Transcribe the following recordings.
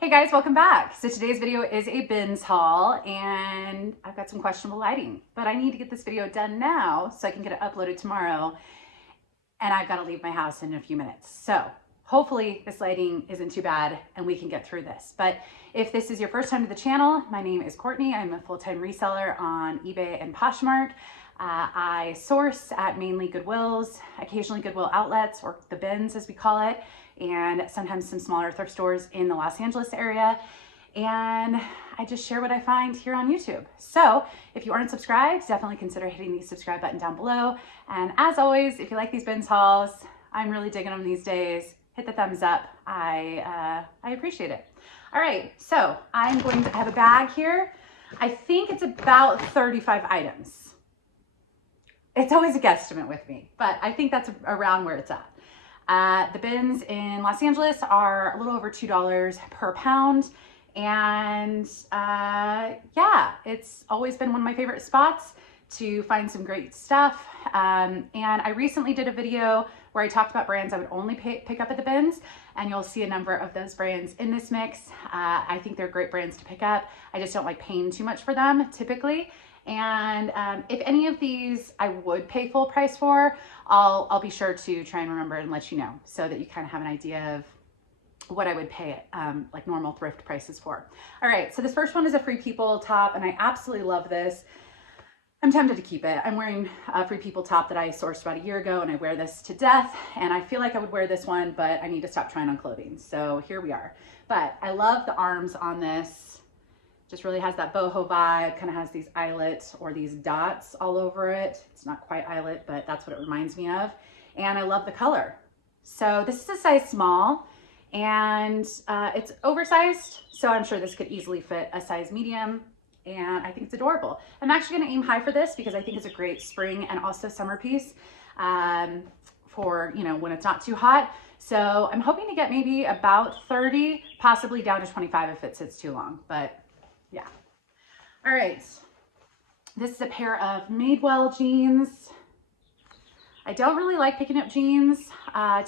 Hey guys, welcome back. So today's video is a bins haul and I've got some questionable lighting, but I need to get this video done now so I can get it uploaded tomorrow, and I've got to leave my house in a few minutes. So hopefully this lighting isn't too bad and we can get through this. But if this is your first time to the channel, my name is Courtney. I'm a full-time reseller on eBay and Poshmark. I source at mainly Goodwills, occasionally Goodwill outlets, or the bins as we call it, and sometimes some smaller thrift stores in the Los Angeles area. And I just share what I find here on YouTube. So if you aren't subscribed, definitely consider hitting the subscribe button down below. And as always, if you like these bins hauls, I'm really digging them these days, hit the thumbs up. I appreciate it. All right, so I'm going to have a bag here. I think it's about 35 items. It's always a guesstimate with me, but I think that's around where it's at. The bins in Los Angeles are a little over $2 per pound. And yeah, it's always been one of my favorite spots to find some great stuff. And I recently did a video where I talked about brands I would only pick up at the bins, and you'll see a number of those brands in this mix. I think they're great brands to pick up. I just don't like paying too much for them typically. And if any of these I would pay full price for, I'll be sure to try and remember and let you know, so that you kind of have an idea of what I would pay it, like normal thrift prices for. All right, so this first one is a Free People top, and I absolutely love this. I'm tempted to keep it. I'm wearing a Free People top that I sourced about a year ago, and I wear this to death, and I feel like I would wear this one, but I need to stop trying on clothing. So here we are. But I love the arms on this. Just really has that boho vibe, kind of has these eyelets or these dots all over it. It's not quite eyelet, but that's what it reminds me of. And I love the color. So this is a size small, and it's oversized, so I'm sure this could easily fit a size medium, and I think it's adorable. I'm actually gonna aim high for this because I think it's a great spring and also summer piece for, you know, when it's not too hot. So I'm hoping to get maybe about 30, possibly down to 25 if it sits too long, but yeah. All right, this is a pair of Madewell jeans. I don't really like picking up jeans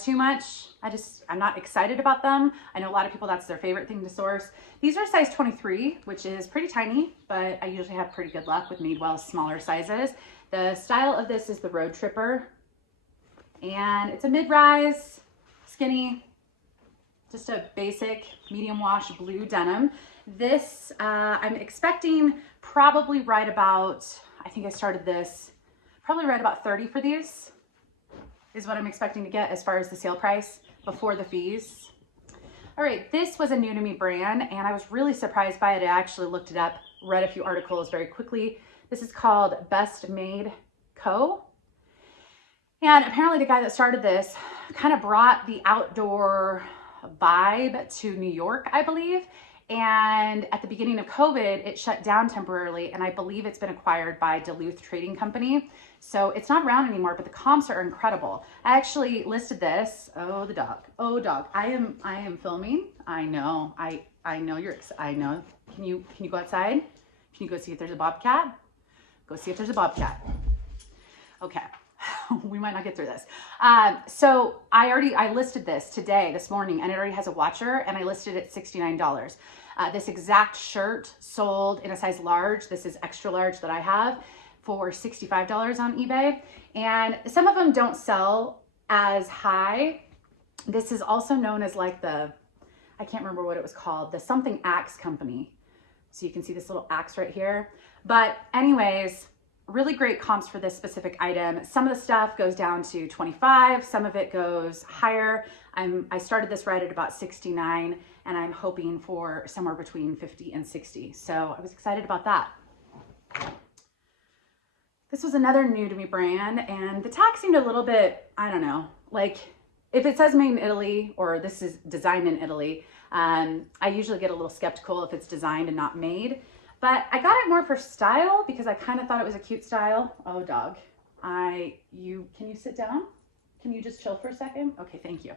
too much. I'm not excited about them. I know a lot of people, that's their favorite thing to source. These are size 23, which is pretty tiny, but I usually have pretty good luck with Madewell's smaller sizes. The style of this is the Road Tripper, and it's a mid-rise, skinny, just a basic medium wash blue denim. This, I'm expecting probably right about, I think I started this, probably right about 30 for these is what I'm expecting to get as far as the sale price before the fees. All right, this was a new to me brand, and I was really surprised by it. I actually looked it up, read a few articles very quickly. This is called Best Made Co. And apparently the guy that started this kind of brought the outdoor vibe to New York, I believe. And at the beginning of COVID, it shut down temporarily, and I believe it's been acquired by Duluth Trading Company. So it's not around anymore, but the comps are incredible. I actually listed this. Oh, the dog. Oh, dog. I am filming. I know. I know you're. I know. Can you go outside? Can you go see if there's a bobcat? Go see if there's a bobcat. Okay. We might not get through this. So I listed this this morning, and it already has a watcher, and I listed it $69. This exact shirt sold in a size large. This is extra large that I have for $65 on eBay. And some of them don't sell as high. This is also known as like I can't remember what it was called, the something axe company. So you can see this little axe right here. But anyways, really great comps for this specific item. Some of the stuff goes down to 25, some of it goes higher. I started this right at about 69, and I'm hoping for somewhere between 50 and 60. So I was excited about that. This was another new to me brand, and the tag seemed a little bit, I don't know, like if it says made in Italy or this is designed in Italy, I usually get a little skeptical if it's designed and not made. But I got it more for style because I kind of thought it was a cute style. Oh, dog. Can you sit down? Can you just chill for a second? Okay, thank you.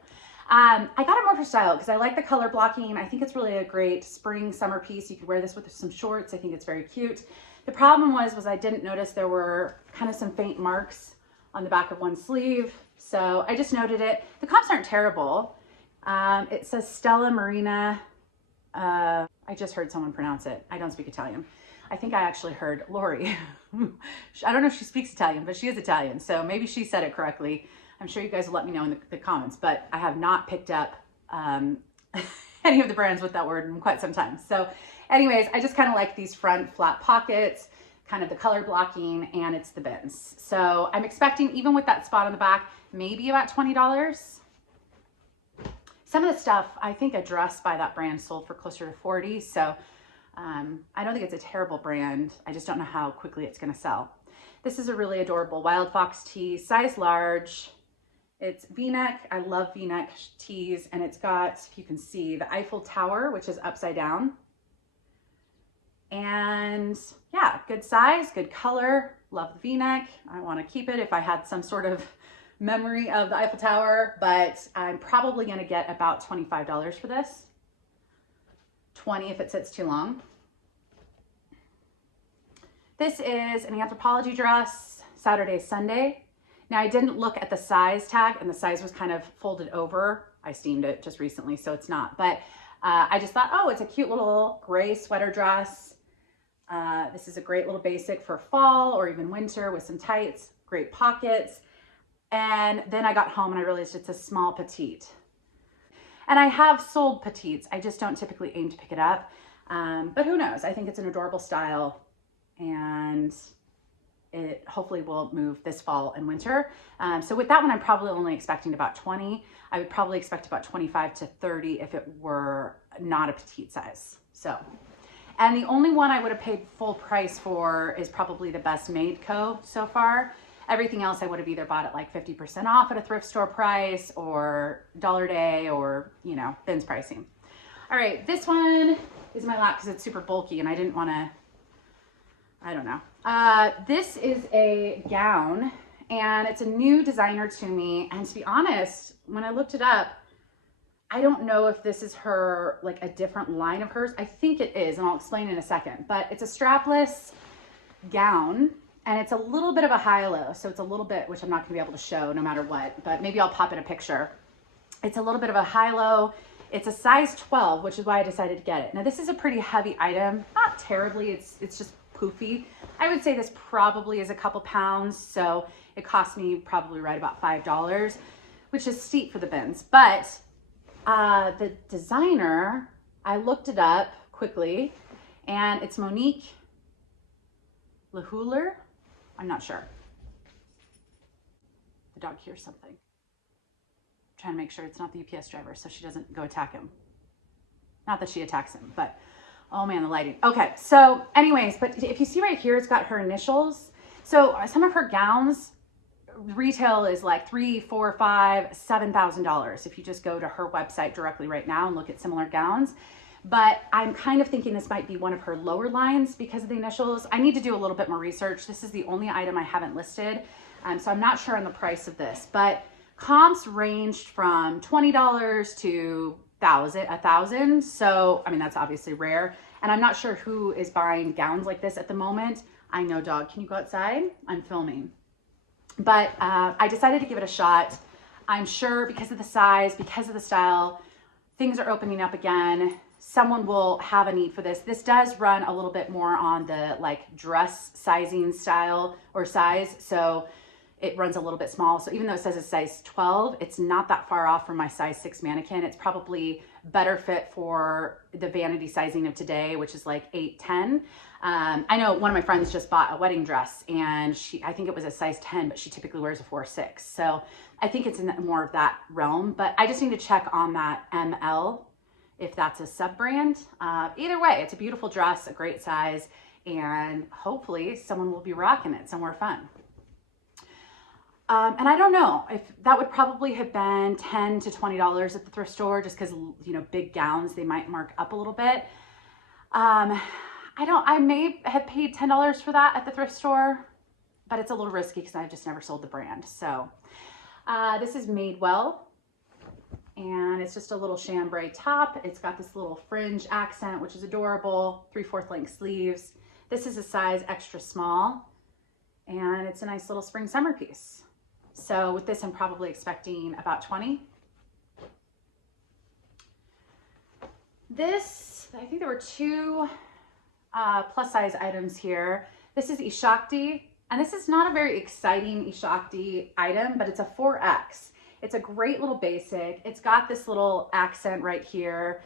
I got it more for style because I like the color blocking. I think it's really a great spring summer piece. You could wear this with some shorts. I think it's very cute. The problem was I didn't notice there were kind of some faint marks on the back of one sleeve. So I just noted it. The comps aren't terrible. It says Stella Marina I just heard someone pronounce it. I don't speak Italian. I think I actually heard Lori. I don't know if she speaks Italian, but she is Italian. So maybe she said it correctly. I'm sure you guys will let me know in the comments, but I have not picked up any of the brands with that word in quite some time. So anyways, I just kind of like these front flat pockets, kind of the color blocking, and it's the bins. So I'm expecting, even with that spot on the back, maybe about $20. Some of the stuff, I think a dress by that brand sold for closer to 40. So I don't think it's a terrible brand. I just don't know how quickly it's gonna sell. This is a really adorable Wild Fox tee, size large. It's V-neck. I love V-neck tees, and it's got, if you can see, the Eiffel Tower, which is upside down. And yeah, good size, good color, love the V-neck. I wanna keep it if I had some sort of memory of the Eiffel Tower, but I'm probably gonna get about $25 for this. 20 if it sits too long. This is an Anthropology dress, Saturday, Sunday. Now I didn't look at the size tag, and the size was kind of folded over. I steamed it just recently, so it's not, but I just thought, oh, it's a cute little gray sweater dress. This is a great little basic for fall or even winter with some tights, great pockets. And then I got home and I realized it's a small petite. And I have sold petites. I just don't typically aim to pick it up. But who knows? I think it's an adorable style, and it hopefully will move this fall and winter. So with that one, I'm probably only expecting about 20. I would probably expect about 25 to 30 if it were not a petite size. So, and the only one I would have paid full price for is probably the Best Made Co. so far. Everything else I would have either bought at like 50% off at a thrift store price or Dollar Day or, you know, bins pricing. All right, this one is my lap because it's super bulky and I didn't want to, I don't know. This is a gown and it's a new designer to me. And to be honest, when I looked it up, I don't know if this is her, like a different line of hers. I think it is, and I'll explain in a second, but it's a strapless gown. And it's a little bit of a high-low, so it's a little bit, which I'm not gonna be able to show no matter what, but maybe I'll pop in a picture. It's a little bit of a high-low. It's a size 12, which is why I decided to get it. Now this is a pretty heavy item, not terribly, it's just poofy. I would say this probably is a couple pounds, so it cost me probably right about $5, which is steep for the bins. But the designer, I looked it up quickly, and it's Monique Lehuler. I'm not sure. The dog hears something. I'm trying to make sure it's not the UPS driver so she doesn't go attack him. Not that she attacks him, but oh man, the lighting. Okay, so anyways, but if you see right here, it's got her initials. So some of her gowns, retail is like $3,000, $4,000, $5,000, $7,000 if you just go to her website directly right now and look at similar gowns. But I'm kind of thinking this might be one of her lower lines because of the initials. I need to do a little bit more research. This is the only item I haven't listed. So I'm not sure on the price of this, but comps ranged from $20 to $1,000. So, I mean, that's obviously rare. And I'm not sure who is buying gowns like this at the moment. I know, dog, can you go outside? I'm filming. But I decided to give it a shot. I'm sure because of the size, because of the style, things are opening up again. Someone will have a need for this. This does run a little bit more on the like dress sizing style or size. So it runs a little bit small. So even though it says it's size 12, it's not that far off from my size 6 mannequin. It's probably better fit for the vanity sizing of today, which is like 8, 10. I know one of my friends just bought a wedding dress and I think it was a size 10, but she typically wears a 4, 6. So I think it's in more of that realm, but I just need to check on that ML if that's a sub brand. Either way, it's a beautiful dress, a great size, and hopefully someone will be rocking it somewhere fun. And I don't know if that would probably have been $10 to $20 at the thrift store, just because, you know, big gowns, they might mark up a little bit. I may have paid $10 for that at the thrift store, but it's a little risky because I've just never sold the brand. So this is Madewell, and it's just a little chambray top. It's got this little fringe accent, which is adorable, 3/4 length sleeves. This is a size extra small, and it's a nice little spring summer piece. So with this, I'm probably expecting about 20. This I think there were two plus size items here. This is Ishakti, and this is not a very exciting Ishakti item, but it's a 4X. It's a great little basic. It's got this little accent right here,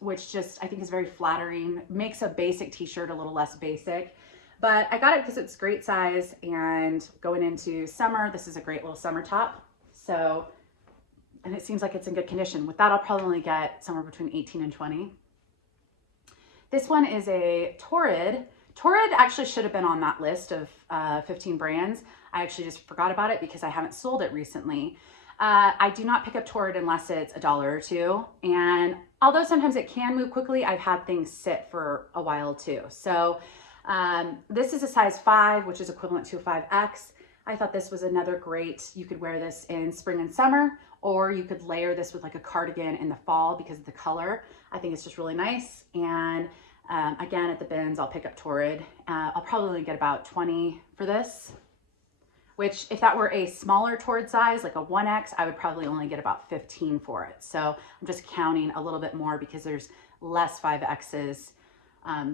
which just I think is very flattering. Makes a basic t-shirt a little less basic. But I got it because it's great size, and going into summer, this is a great little summer top. So, and it seems like it's in good condition. With that, I'll probably only get somewhere between 18 and 20. This one is a Torrid. Torrid actually should have been on that list of 15 brands. I actually just forgot about it because I haven't sold it recently. I do not pick up Torrid unless it's $1 or $2. And although sometimes it can move quickly, I've had things sit for a while too. So this is a size 5, which is equivalent to a 5X. I thought this was another great, you could wear this in spring and summer, or you could layer this with like a cardigan in the fall because of the color. I think it's just really nice. And again, at the bins, I'll pick up Torrid. I'll probably only get about 20 for this, which if that were a smaller Torrid size, like a 1X, I would probably only get about 15 for it. So I'm just counting a little bit more because there's less 5Xs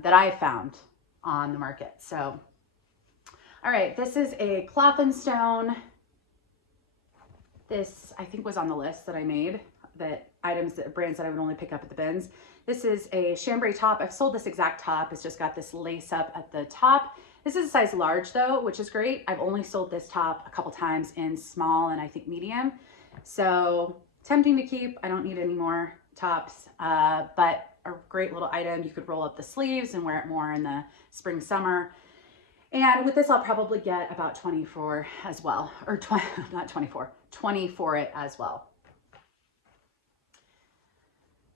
that I've found on the market. So, all right, this is a Cloth and Stone. This I think was on the list that I made, that items, that brands that I would only pick up at the bins. This is a chambray top. I've sold this exact top. It's just got this lace up at the top. This is a size large though, which is great. I've only sold this top a couple times in small and I think medium. So tempting to keep. I don't need any more tops, but a great little item. You could roll up the sleeves and wear it more in the spring, summer. And with this, I'll probably get about 20 for as well, or 20, not 24, 20 for it as well.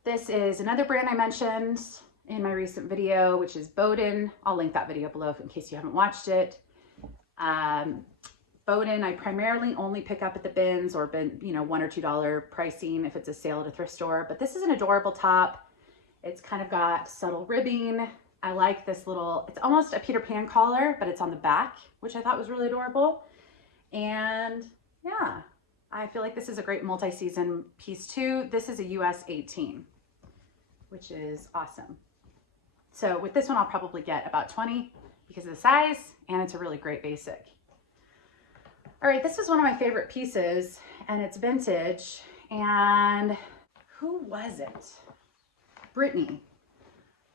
This is another brand I mentioned in my recent video, which is Blvd. I'll link that video below in case you haven't watched it. Blvd, I primarily only pick up at the bins or bin, you know, $1 or $2 pricing if it's a sale at a thrift store. But this is an adorable top. It's kind of got subtle ribbing. I like this little, it's almost a Peter Pan collar, but it's on the back, which I thought was really adorable. And yeah, I feel like this is a great multi-season piece too. This is a US 18, which is awesome. So with this one, I'll probably get about 20 because of the size, and it's a really great basic. All right, this was one of my favorite pieces, and it's vintage. And who was it? Brittany.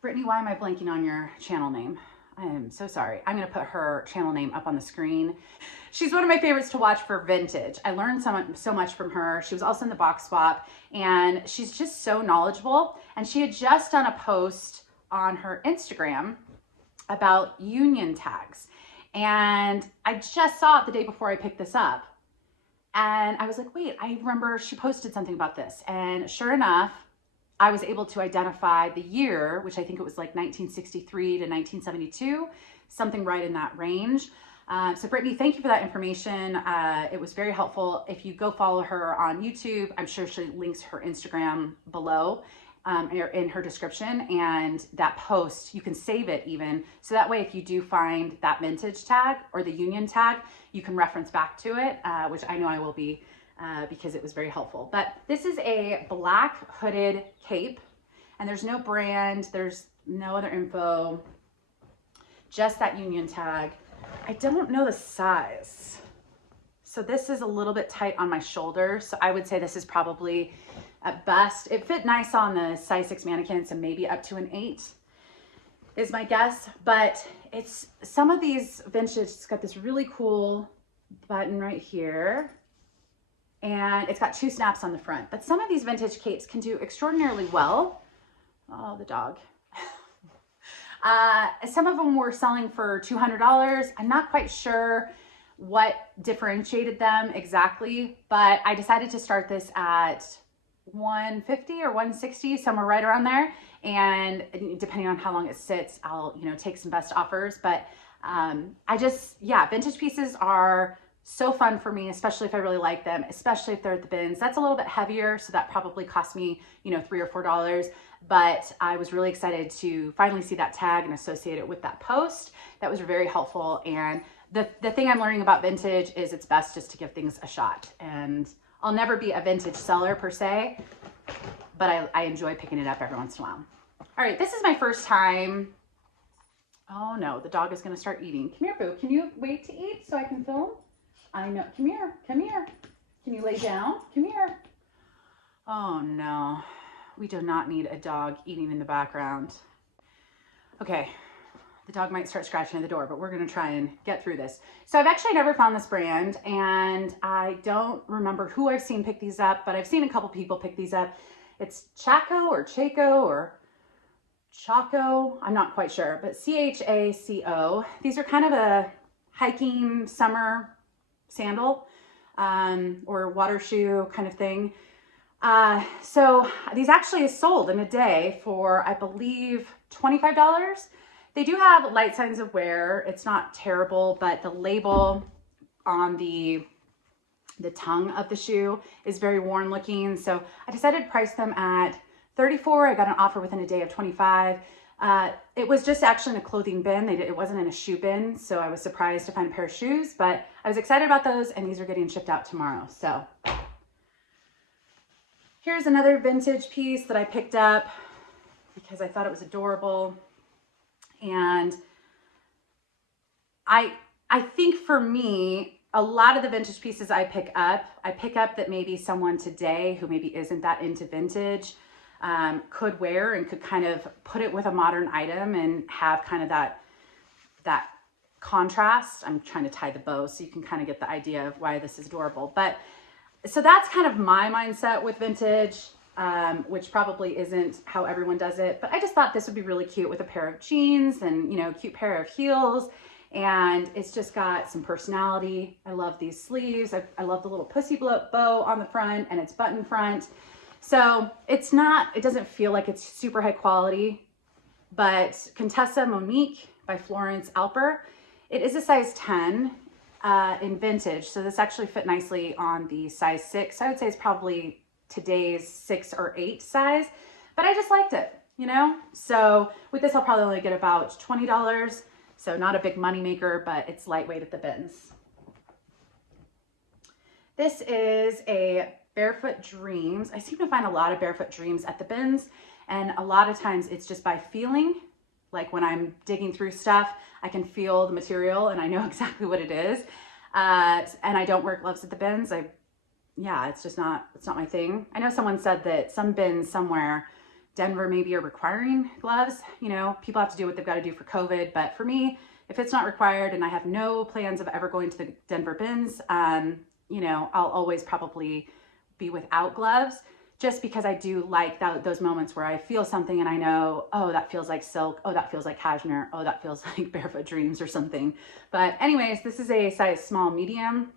Brittany, why am I blanking on your channel name? I am so sorry. I'm gonna put her channel name up on the screen. She's one of my favorites to watch for vintage. I learned so much from her. She was also in the box swap, and she's just so knowledgeable. And she had just done a post on her Instagram about union tags. And I just saw it the day before I picked this up. And I was like, wait, I remember she posted something about this. And sure enough, I was able to identify the year, which I think it was like 1963 to 1972, something right in that range. So Brittany, thank you for that information. It was very helpful. If you go follow her on YouTube, I'm sure she links her Instagram below in her description, and that post, you can save it even. So that way, if you do find that vintage tag or the union tag, you can reference back to it, which I know I will be, because it was very helpful. But this is a black hooded cape, and there's no brand, there's no other info, just that union tag. I don't know the size. So this is a little bit tight on my shoulder. So I would say this is probably at best, it fit nice on the size 6 mannequin, so maybe up to an 8 is my guess. But it's some of these vintage, it's got this really cool button right here, and it's got 2 snaps on the front. But some of these vintage capes can do extraordinarily well. Oh, the dog. Some of them were selling for $200. I'm not quite sure what differentiated them exactly, but I decided to start this at $150 or $160, somewhere right around there. And depending on how long it sits, I'll, take some best offers. But vintage pieces are so fun for me, especially if I really like them, especially if they're at the bins. That's a little bit heavier, so that probably cost me, $3 or $4. But I was really excited to finally see that tag and associate it with that post. That was very helpful. And the thing I'm learning about vintage is it's best just to give things a shot. And I'll never be a vintage seller per se, but I enjoy picking it up every once in a while. All right, this is my first time. Oh no, the dog is gonna start eating. Come here, Boo. Can you wait to eat so I can film? I know, come here, come here. Can you lay down? Come here. Oh no, we do not need a dog eating in the background. Okay, the dog might start scratching at the door, but we're gonna try and get through this. So I've actually never found this brand, and I don't remember who I've seen pick these up, but I've seen a couple people pick these up. It's Chaco or Chaco or Chaco, I'm not quite sure, but C-H-A-C-O. These are kind of a hiking summer sandal or water shoe kind of thing. So these actually is sold in a day for, I believe, $25. They do have light signs of wear. It's not terrible, but the label on the tongue of the shoe is very worn looking. So I decided to price them at $34. I got an offer within a day of $25. It was just actually in a clothing bin. It wasn't in a shoe bin, so I was surprised to find a pair of shoes, but I was excited about those, and these are getting shipped out tomorrow. So here's another vintage piece that I picked up because I thought it was adorable. And I think for me, a lot of the vintage pieces I pick up that maybe someone today who maybe isn't that into vintage could wear and could kind of put it with a modern item and have kind of that contrast. I'm trying to tie the bow so you can kind of get the idea of why this is adorable. But so that's kind of my mindset with vintage, which probably isn't how everyone does it. But I just thought this would be really cute with a pair of jeans and, you know, cute pair of heels. And it's just got some personality. I love these sleeves. I love the little pussy bow on the front, and it's button front. So it doesn't feel like it's super high quality, but Contessa Monique by Florence Alper, it is a size 10 in vintage. So this actually fit nicely on the size 6. I would say it's probably today's 6 or 8 size, but I just liked it, you know? So with this, I'll probably only get about $20. So not a big money maker, but it's lightweight at the bins. This is a Barefoot Dreams. I seem to find a lot of Barefoot Dreams at the bins, and a lot of times it's just by feeling. Like when I'm digging through stuff, I can feel the material and I know exactly what it is. And I don't wear gloves at the bins. Yeah, it's not my thing. I know someone said that some bins somewhere, Denver maybe, are requiring gloves. You know, people have to do what they've got to do for COVID. But for me, if it's not required and I have no plans of ever going to the Denver bins, you know, I'll always probably be without gloves, just because I do like those moments where I feel something and I know, oh, that feels like silk. Oh, that feels like cashmere. Oh, that feels like Barefoot Dreams or something. But anyways, this is a size small medium.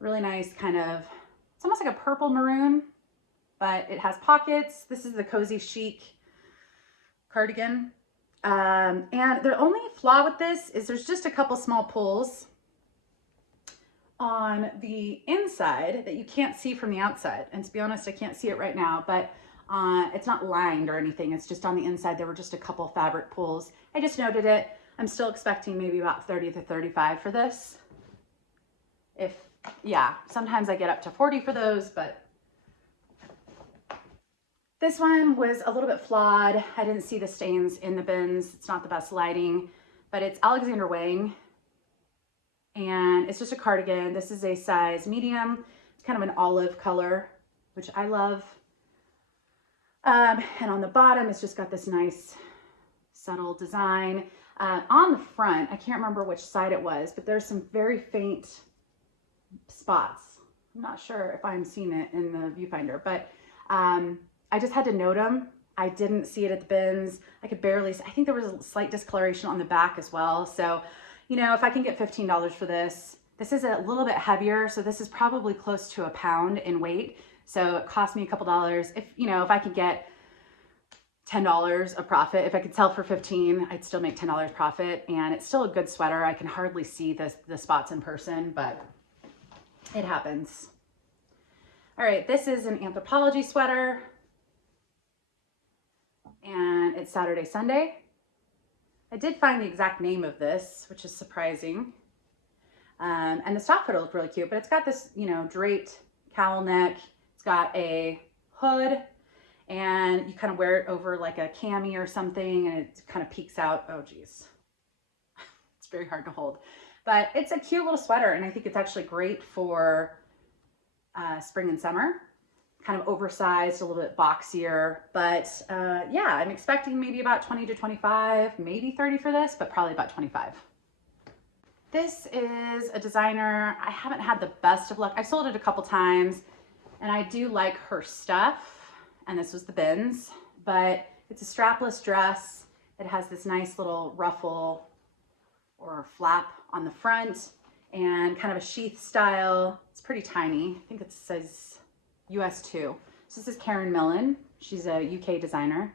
Really nice kind of, it's almost like a purple maroon, but it has pockets. This is the Cozy Chic cardigan. And the only flaw with this is there's just a couple small pulls on the inside that you can't see from the outside. And to be honest, I can't see it right now, but it's not lined or anything. It's just on the inside. There were just a couple fabric pulls. I just noted it. I'm still expecting maybe about 30 to 35 for this. Yeah, sometimes I get up to 40 for those, but this one was a little bit flawed. I didn't see the stains in the bins. It's not the best lighting, but it's Alexander Wang. And it's just a cardigan. This is a size medium. It's kind of an olive color, which I love. And on the bottom, it's just got this nice subtle design. On the front, I can't remember which side it was, but there's some very faint spots. I'm not sure if I'm seeing it in the viewfinder, but I just had to note them. I didn't see it at the bins. I could barely see. I think there was a slight discoloration on the back as well. So, you know, if I can get $15 for this, this is a little bit heavier. So this is probably close to a pound in weight. So it cost me a couple dollars. If, you know, if I could get $10 of profit, if I could sell for 15, I'd still make $10 profit. And it's still a good sweater. I can hardly see the spots in person, but it happens. All right, this is an Anthropology sweater. And it's Saturday, Sunday. I did find the exact name of this, which is surprising. And the stock photo looked really cute, but it's got this, you know, draped cowl neck. It's got a hood, and you kind of wear it over like a cami or something, and it kind of peeks out. Oh geez, it's very hard to hold, but it's a cute little sweater, and I think it's actually great for spring and summer. Kind of oversized, a little bit boxier, but yeah, I'm expecting maybe about 20 to 25, maybe 30 for this, but probably about 25. This is a designer. I haven't had the best of luck. I've sold it a couple times, and I do like her stuff, and this was the bins, but it's a strapless dress. It has this nice little ruffle or flap on the front and kind of a sheath style. It's pretty tiny. I think it says US 2. So this is Karen Millen. She's a UK designer.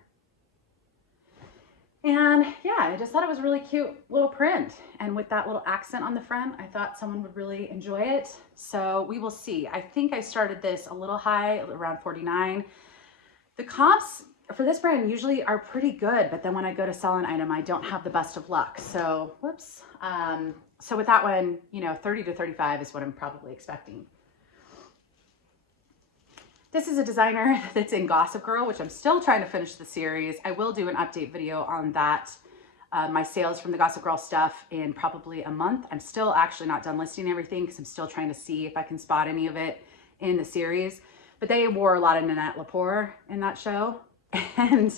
And yeah, I just thought it was a really cute little print. And with that little accent on the front, I thought someone would really enjoy it. So we will see. I think I started this a little high, around 49. The comps for this brand usually are pretty good, but then when I go to sell an item, I don't have the best of luck. So, whoops. So with that one, you know, 30 to 35 is what I'm probably expecting. This is a designer that's in Gossip Girl, which I'm still trying to finish the series. I will do an update video on that, my sales from the Gossip Girl stuff in probably a month. I'm still actually not done listing everything because I'm still trying to see if I can spot any of it in the series. But they wore a lot of Nanette Lepore in that show. And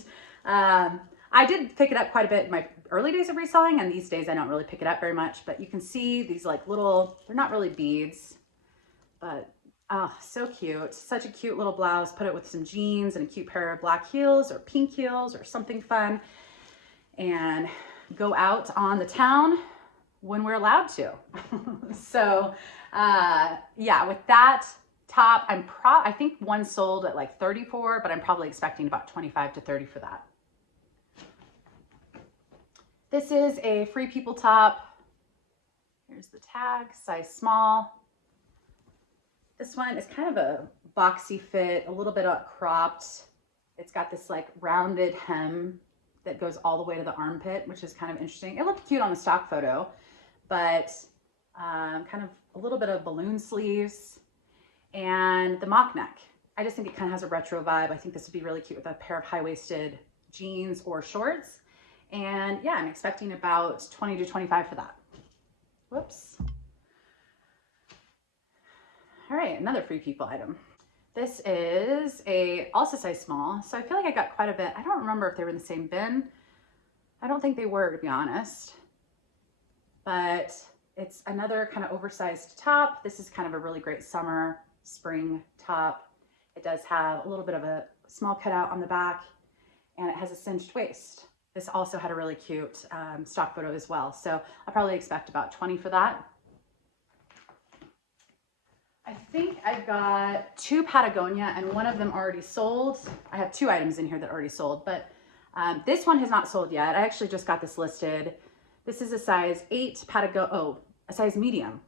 I did pick it up quite a bit in my early days of reselling, and these days I don't really pick it up very much. But you can see these like little, they're not really beads, but oh, so cute. Such a cute little blouse. Put it with some jeans and a cute pair of black heels or pink heels or something fun, and go out on the town when we're allowed to. So yeah, with that top, I think one sold at like 34, but I'm probably expecting about 25 to 30 for that. This is a Free People top. Here's the tag, size small. This one is kind of a boxy fit, a little bit cropped. It's got this like rounded hem that goes all the way to the armpit, which is kind of interesting. It looked cute on the stock photo, but kind of a little bit of balloon sleeves and the mock neck. I just think it kind of has a retro vibe. I think this would be really cute with a pair of high-waisted jeans or shorts. And yeah, I'm expecting about 20 to 25 for that. Whoops. All right, another Free People item. This is also size small. So I feel like I got quite a bit. I don't remember if they were in the same bin. I don't think they were, to be honest. But it's another kind of oversized top. This is kind of a really great summer, spring top. It does have a little bit of a small cutout on the back, and it has a cinched waist. This also had a really cute stock photo as well. So I'll probably expect about 20 for that. I think I've got 2 Patagonia, and one of them already sold. I have 2 items in here that already sold, but this one has not sold yet. I actually just got this listed. This is a size 8 Patagonia, oh, a size medium.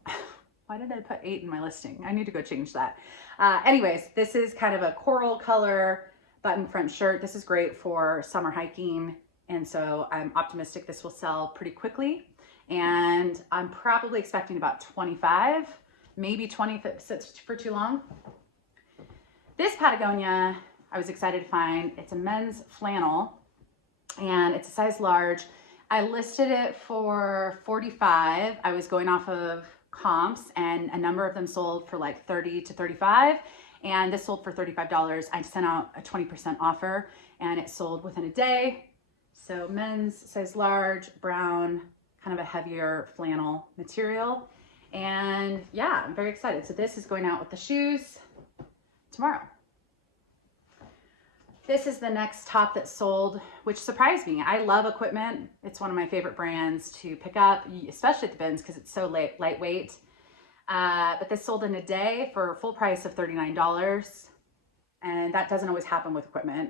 Why did I put 8 in my listing? I need to go change that. Anyways, this is kind of a coral color button front shirt. This is great for summer hiking, and so I'm optimistic this will sell pretty quickly. And I'm probably expecting about 25. Maybe 20 if it sits for too long. This Patagonia, I was excited to find. It's a men's flannel, and it's a size large. I listed it for 45. I was going off of comps, and a number of them sold for like 30 to 35, and this sold for $35. I sent out a 20% offer, and it sold within a day. So men's size large, brown, kind of a heavier flannel material. And yeah, I'm very excited. So this is going out with the shoes tomorrow. This is the next top that sold, which surprised me. I love Equipment. It's one of my favorite brands to pick up, especially at the bins because it's so lightweight. But this sold in a day for a full price of $39. And that doesn't always happen with Equipment.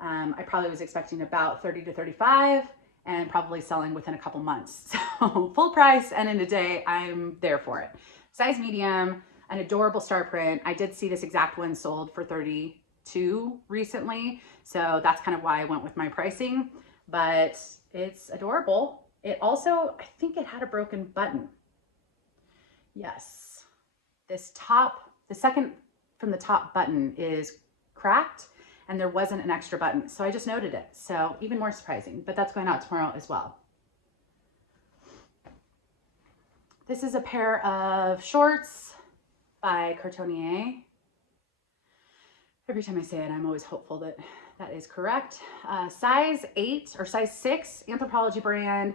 I probably was expecting about 30 to 35. And probably selling within a couple months. So full price and in a day, I'm there for it. Size medium, an adorable star print. I did see this exact one sold for 32 recently. So that's kind of why I went with my pricing, but it's adorable. It also, I think it had a broken button. Yes. This top, the second from the top button is cracked, and there wasn't an extra button. So I just noted it. So even more surprising, but that's going out tomorrow as well. This is a pair of shorts by Cartonier. Every time I say it, I'm always hopeful that that is correct. Size 8 or size 6, Anthropology brand.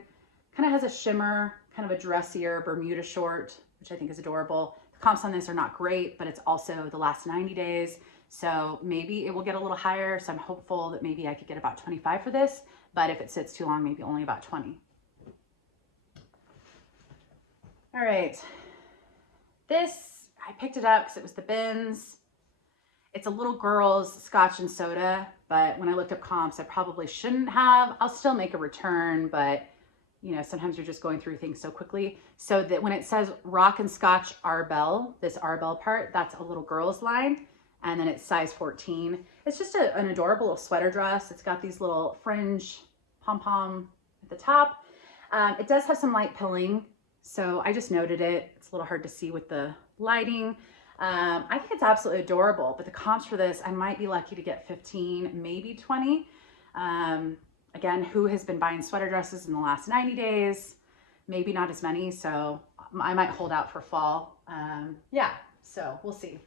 Kind of has a shimmer, kind of a dressier Bermuda short, which I think is adorable. The comps on this are not great, but it's also the last 90 days. So maybe it will get a little higher. So I'm hopeful that maybe I could get about 25 for this, but if it sits too long, maybe only about 20. All right, this, I picked it up because it was the bins. It's a little girl's scotch and soda, but when I looked up comps, I probably shouldn't have. I'll still make a return, but you know, sometimes you're just going through things so quickly. So that when it says rock and scotch Arbel, this Arbel part, that's a little girl's line. And then it's size 14. It's just an adorable little sweater dress. It's got these little fringe pom-pom at the top. It does have some light pilling. So I just noted it. It's a little hard to see with the lighting. I think it's absolutely adorable, but the comps for this, I might be lucky to get 15, maybe 20. Again, who has been buying sweater dresses in the last 90 days? Maybe not as many, so I might hold out for fall. Yeah, so we'll see.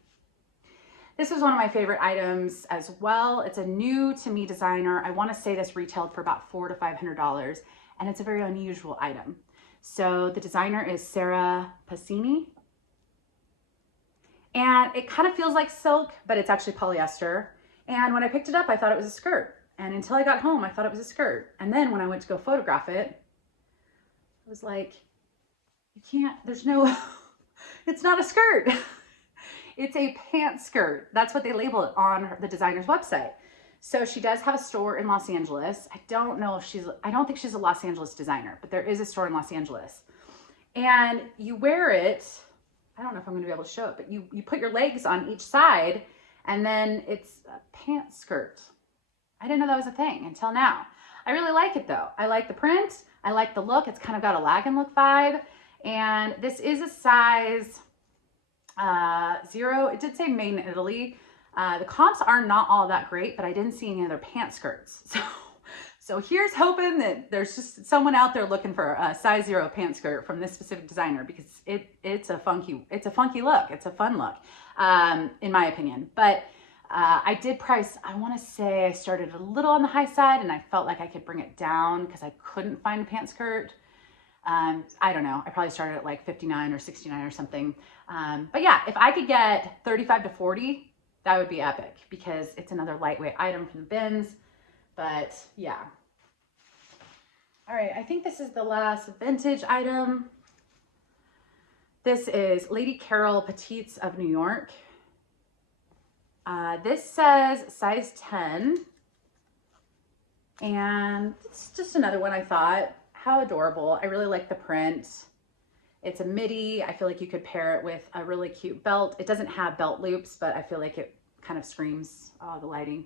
This was one of my favorite items as well. It's a new to me designer. I want to say this retailed for about $400 to $500, and it's a very unusual item. So the designer is Sarah Passini. And it kind of feels like silk, but it's actually polyester. And when I picked it up, I thought it was a skirt. And until I got home, I thought it was a skirt. And then when I went to go photograph it, I was like, you can't, there's no, it's not a skirt. It's a pant skirt. That's what they label it on the designer's website. So she does have a store in Los Angeles. I don't know if I don't think she's a Los Angeles designer, but there is a store in Los Angeles. And you wear it, I don't know if I'm gonna be able to show it, but you put your legs on each side and then it's a pant skirt. I didn't know that was a thing until now. I really like it though. I like the print. I like the look. It's kind of got a lag and look vibe. And this is a size 0. It did say made in Italy. The comps are not all that great, but I didn't see any other pant skirts. So here's hoping that there's just someone out there looking for a size 0 pant skirt from this specific designer, because it's a funky look. It's a fun look, in my opinion. But I did price, I want to say I started a little on the high side and I felt like I could bring it down because I couldn't find a pant skirt. I don't know. I probably started at like 59 or 69 or something. But yeah, if I could get 35 to 40, that would be epic because it's another lightweight item from the bins. But yeah. All right, I think this is the last vintage item. This is Lady Carol Petites of New York. This says size 10. And it's just another one I thought, how adorable. I really like the print. It's a midi. I feel like you could pair it with a really cute belt. It doesn't have belt loops, but I feel like it kind of screams the lighting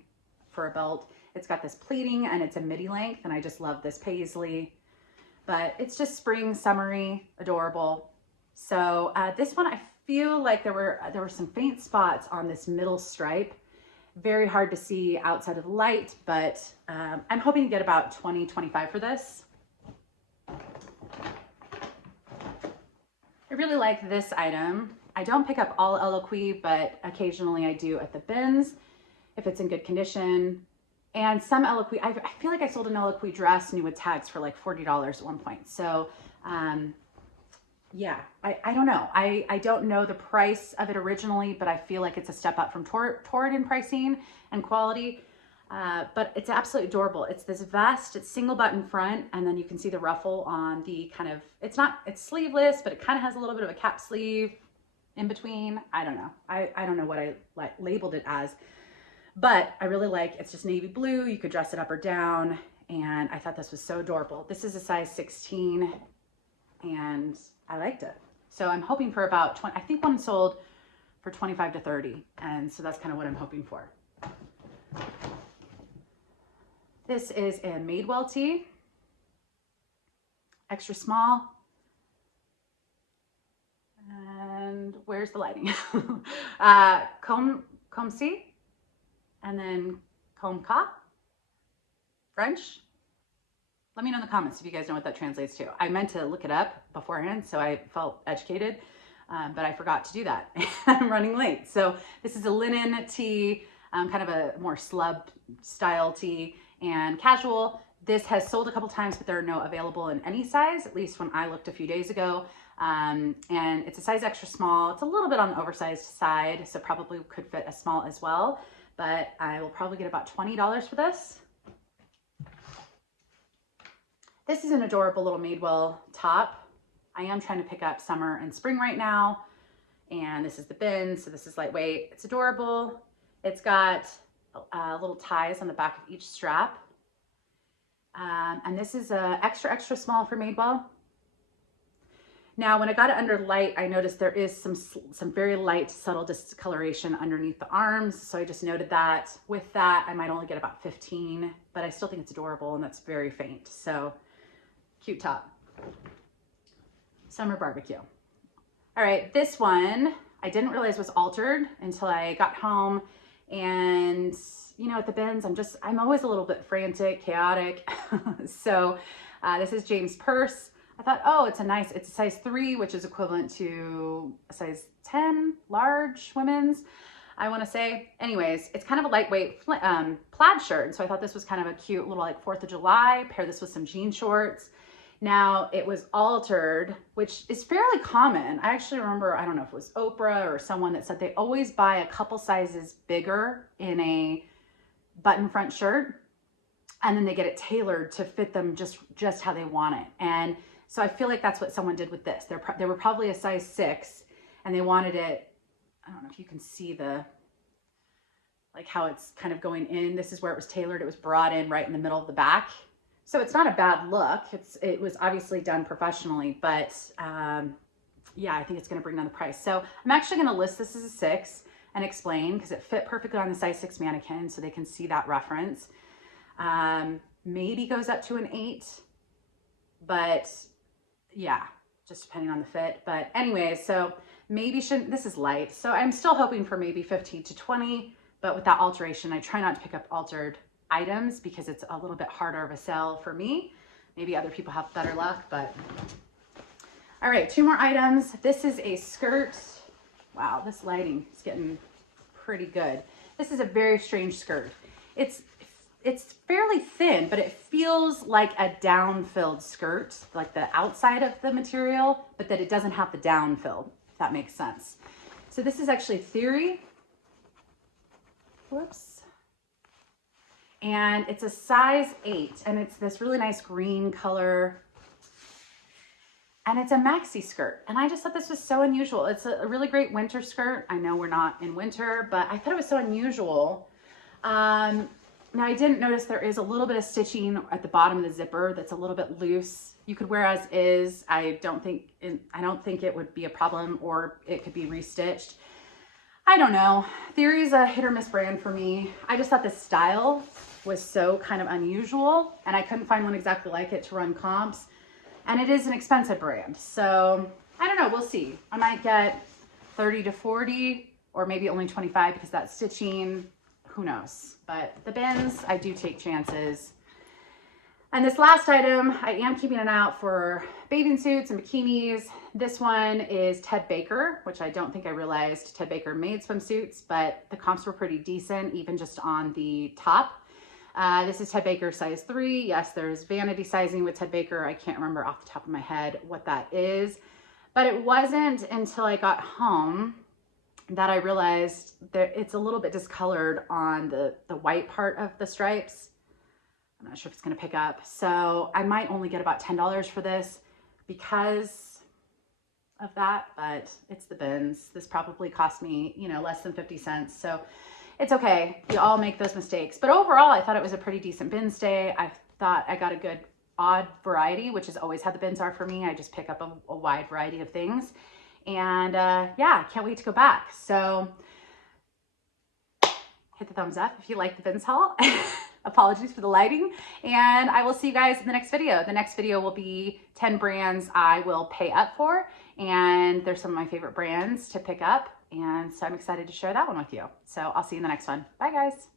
for a belt. It's got this pleating and it's a midi length, and I just love this paisley. But it's just spring, summery, adorable. So this one, I feel like there were some faint spots on this middle stripe. Very hard to see outside of the light, but I'm hoping to get about 20, 25 for this. I really like this item. I don't pick up all Eloquii, but occasionally I do at the bins if it's in good condition. And some Eloquii, I feel like I sold an Eloquii dress new with tags for like $40 at one point. So yeah, I don't know. I don't know the price of it originally, but I feel like it's a step up from Torrid in pricing and quality. But it's absolutely adorable. It's this vest, it's single button front, and then you can see the ruffle on the kind of, it's sleeveless, but it kind of has a little bit of a cap sleeve in between. I don't know. I don't know what I labeled it as, but I really like, it's just navy blue. You could dress it up or down. And I thought this was so adorable. This is a size 16 and I liked it. So I'm hoping for about 20, I think one sold for 25 to 30. And so that's kind of what I'm hoping for. This is a Madewell tee, extra small. And where's the lighting? Comsi, and then COMMONTAGS, French. Let me know in the comments if you guys know what that translates to. I meant to look it up beforehand, so I felt educated, but I forgot to do that. I'm running late. So this is a linen tee, kind of a more slub style tee, and casual. This has sold a couple times, but there are no available in any size, at least when I looked a few days ago. And it's a size extra small. It's a little bit on the oversized side, so probably could fit a small as well, but I will probably get about $20 for this. This is an adorable little Madewell top. I am trying to pick up summer and spring right now. And this is the bin, so this is lightweight. It's adorable. It's got little ties on the back of each strap. And this is a extra, extra small for Madewell. Now, when I got it under light, I noticed there is some very light, subtle discoloration underneath the arms. So I just noted that. With that, I might only get about 15, but I still think it's adorable, and that's very faint. So cute top. Summer barbecue. All right, this one I didn't realize was altered until I got home. And you know, at the bins, I'm always a little bit frantic, chaotic. So this is James' purse. I thought, oh, it's a size 3, which is equivalent to a size 10, large women's, I want to say. Anyways, it's kind of a lightweight plaid shirt. And so I thought this was kind of a cute little like 4th of July, pair this with some jean shorts. Now it was altered, which is fairly common. I actually remember, I don't know if it was Oprah or someone that said they always buy a couple sizes bigger in a button front shirt, and then they get it tailored to fit them just how they want it. And so I feel like that's what someone did with this. They were probably a size 6, and they wanted it, I don't know if you can see like how it's kind of going in. This is where it was tailored. It was brought in right in the middle of the back. So it's not a bad look. It was obviously done professionally, but yeah, I think it's gonna bring down the price. So I'm actually gonna list this as a 6 and explain, because it fit perfectly on the size 6 mannequin, so they can see that reference. Maybe goes up to an 8, but yeah, just depending on the fit. But anyways, so maybe this is light. So I'm still hoping for maybe 15 to 20, but with that alteration, I try not to pick up altered items because it's a little bit harder of a sell for me. Maybe other people have better luck, but. All right, 2 more items. This is a skirt. Wow, this lighting is getting pretty good. This is a very strange skirt. It's fairly thin, but it feels like a down-filled skirt, like the outside of the material, but that it doesn't have the down-fill, if that makes sense. So this is actually Theory. Whoops. And it's a size 8, and it's this really nice green color. And it's a maxi skirt. And I just thought this was so unusual. It's a really great winter skirt. I know we're not in winter, but I thought it was so unusual. Now I didn't notice there is a little bit of stitching at the bottom of the zipper that's a little bit loose. You could wear as is. I don't think it would be a problem, or it could be restitched. I don't know. Theory is a hit or miss brand for me. I just thought the style was so kind of unusual, and I couldn't find one exactly like it to run comps. And it is an expensive brand. So I don't know, we'll see. I might get 30 to 40, or maybe only 25 because that's stitching. Who knows? But the bins, I do take chances. And this last item, I am keeping an eye out for bathing suits and bikinis. This one is Ted Baker, which I don't think I realized Ted Baker made swimsuits, but the comps were pretty decent, even just on the top. This is Ted Baker size 3. Yes, there's vanity sizing with Ted Baker. I can't remember off the top of my head what that is, but it wasn't until I got home that I realized that it's a little bit discolored on the white part of the stripes. I'm not sure if it's going to pick up. So I might only get about $10 for this because of that, but it's the bins. This probably cost me, you know, less than 50 cents. So it's okay. We all make those mistakes. But overall, I thought it was a pretty decent bins day. I thought I got a good odd variety, which is always how the bins are for me. I just pick up a wide variety of things. And yeah, can't wait to go back. So hit the thumbs up if you like the bins haul. Apologies for the lighting. And I will see you guys in the next video. The next video will be 10 brands I will pay up for. And there's some of my favorite brands to pick up. And so I'm excited to share that one with you. So I'll see you in the next one. Bye guys.